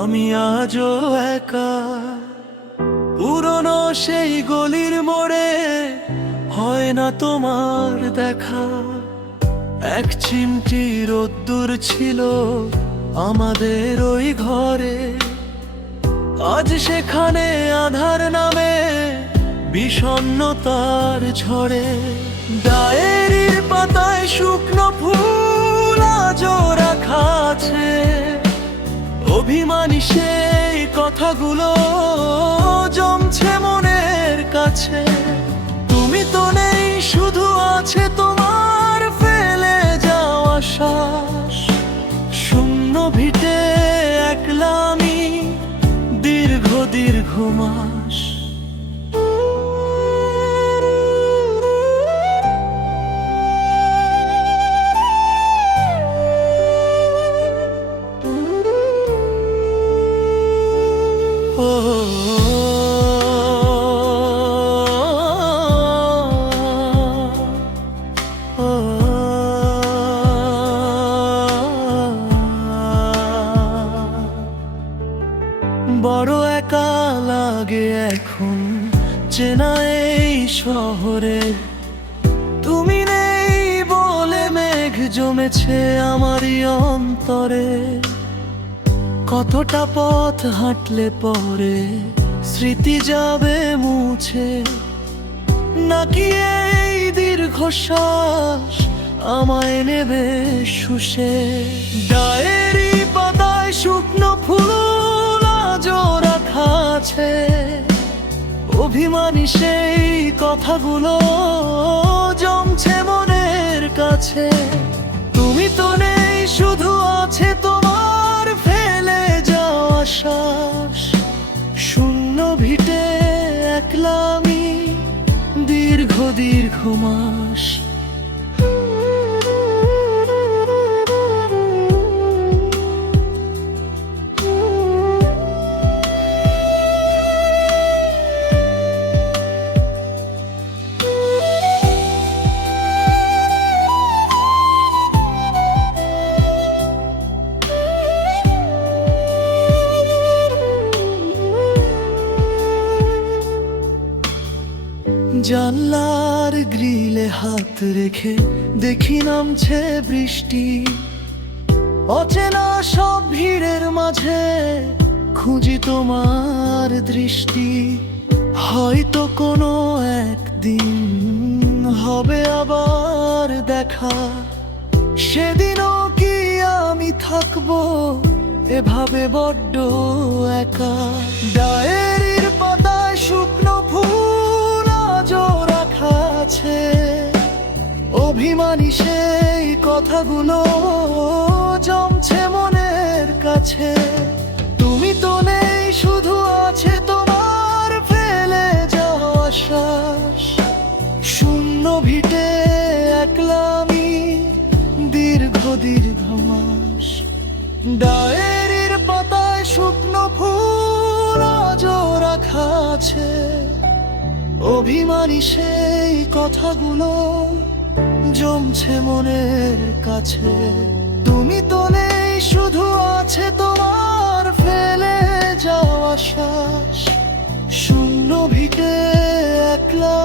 আমি আজও একা, পুরনো সেই গলির মোড়ে হয় না তোমার দেখা। এক চিমটি রোদ্দুর ছিল আমাদের ওই ঘরে, আজ সেখানে আধার নামে বিষণ্ণতার ঝড়ে। ডায়েরির পাতায় শুকনো ফুল আজও রাখা আছে, অভিমানী সেই কথাগুলো জমছে মনের কাছে। তুমি তো নেই, শুধু আছে তোমার ফেলে যাওয়া শ্বাস। শূন্য ভিটে একলা আমি দীর্ঘ দীর্ঘ মাস। বড় একা লাগে এখন চেনা এই শহরে। তুমি নেই বলে মেঘ জমেছে আমারই অন্তরে। কতটা পথ হাঁটলে পরে স্মৃতি যাবে মুছে, নাকি এই দীর্ঘশ্বাস আমায় নেবে শুষে। ডায়েরি পাতায় শুকনো ফুল আজও রাখা আছে, অভিমানী সেই কথাগুলো জমছে মনের কাছে। তুমি তো নেই, শুধু আছে তোমার ফেলে যাওয়া শ্বাস। শূন্য ভিটে একলা আমি দীর্ঘ দীর্ঘ মাস। জানলার গ্রিলে হাত রেখে দেখি নামছে বৃষ্টি। অচেনা সব ভিড়ের মাঝে খুঁজি তোমার দৃষ্টি। হয়তো কোনো একদিন হবে আবার দেখা, সেদিনও কি আমি থাকবো এভাবে বড্ড একা। ডায়েরির পাতায় শুকনো ফুল আজও রাখা আছে, অভিমানী সেই কথাগুলো জমছে মনের কাছে। তুমি তো নেই, শুধু আছে তোমার ফেলে যাওয়া শ্বাস। শূন্য ভিটে একলা আমি দীর্ঘ দীর্ঘ মাস। ডায়েরির পাতায় শুকনো ফুল আজও রাখা আছে, অভিমানী সেই কথাগুলো জমছে মনের কাছে। তুমি তো নেই, শুধু আছে তোমার ফেলে যাওয়া শ্বাস। শূন্য ভিটে একলা